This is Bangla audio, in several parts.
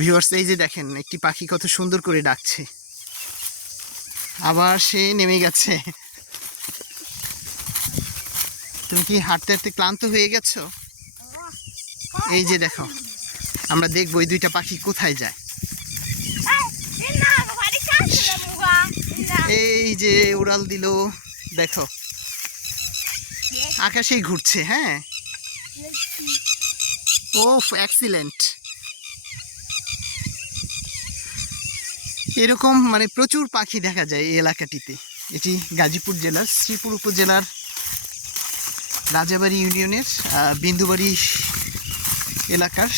ভিউয়ার্স, এই যে দেখেন একটি পাখি কত সুন্দর করে ডাকছে, আবার সে নেমে গেছে। তুমি কি হাঁটতে হাঁটতে ক্লান্ত হয়ে গেছো? এই যে দেখো, আমরা দেখবো এই দুইটা পাখি কোথায় যায়। এই যে উড়াল দিল, দেখো আকাশেই ঘুরছে। হ্যাঁ, ওফ, এক্সিলেন্ট। এরকম মানে প্রচুর পাখি দেখা যায় এই এলাকাটিতে। এটি গাজীপুর জেলার শ্রীপুর উপজেলার রাজাবাড়ি ইউনিয়নের বিন্দুবাড়ি এলাকার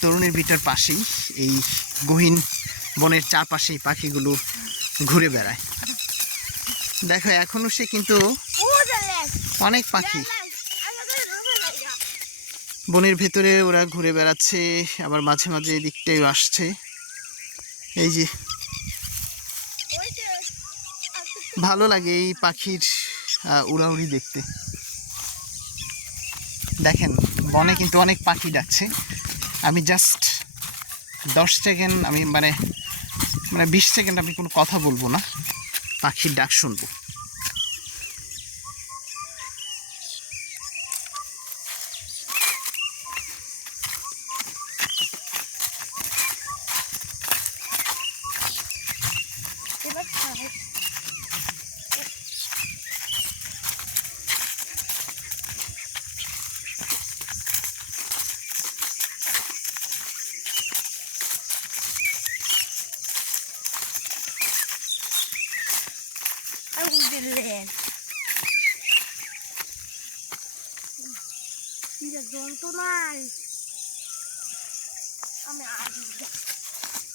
তরুণীর ভিটার পাশেই এই গহীন বনের চারপাশেই পাখিগুলো ঘুরে বেড়ায়। দেখো এখনো সে কিন্তু অনেক পাখি বনের ভেতরে ওরা ঘুরে বেড়াচ্ছে, আবার মাঝে মাঝে এদিকটাই আসছে। এই যে ভালো লাগে এই পাখির উড়াউড়ি দেখতে। দেখেন বনে কিন্তু অনেক পাখি ডাকছে। আমি জাস্ট 10 সেকেন্ড আমি মানে 20 সেকেন্ড আমি কোনো কথা বলবো না, পাখির ডাক শুনবো।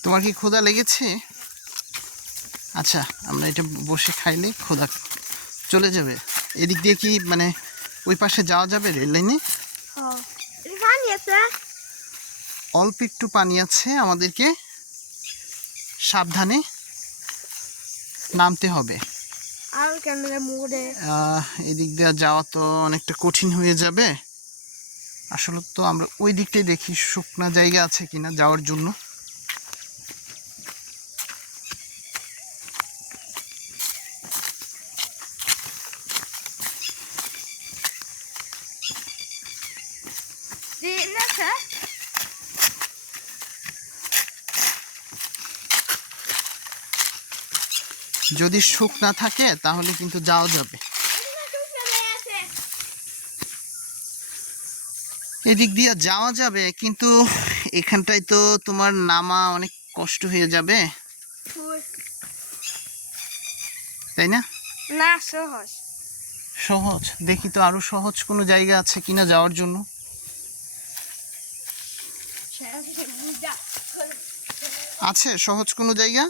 তোমার কি ক্ষুধা লেগেছে? আচ্ছা, আমরা এটা বসে খাইলে ক্ষুধা চলে যাবে। এদিক দিয়ে কি মানে ওই পাশে যাওয়া যাবে রেল লাইনে? অল্প একটু পানি আছে, আমাদেরকে সাবধানে নামতে হবে। এদিক দিয়ে যাওয়া তো অনেকটা কঠিন হয়ে যাবে। আসলে তো আমরা ওই দিকটাই দেখি শুকনা জায়গা আছে কিনা যাওয়ার জন্য। যদি শুকনা থাকে তাহলে কিন্তু যাওয়া যাবে। এদিক দিয়ে যাওয়া যাবে, কিন্তু এখানটায় তো তোমার নামা অনেক কষ্ট হয়ে যাবে, তাই না? না, সহজ সহজ দেখি তো আরো সহজ কোনো জায়গা আছে কিনা যাওয়ার জন্য। আছে সহজ কোনো জায়গা?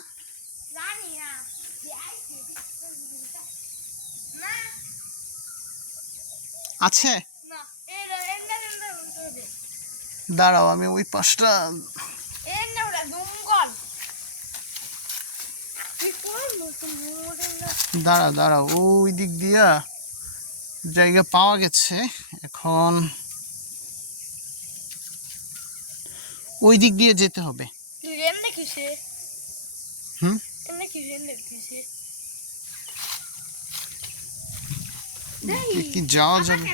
আছে, দাঁড়াও আমি ওই পাশটা। দাঁড়াও ওই দিক দিয়া জায়গা পাওয়া গেছে, এখন ওই দিক দিয়ে যেতে হবে। কি যাওয়া যাবে?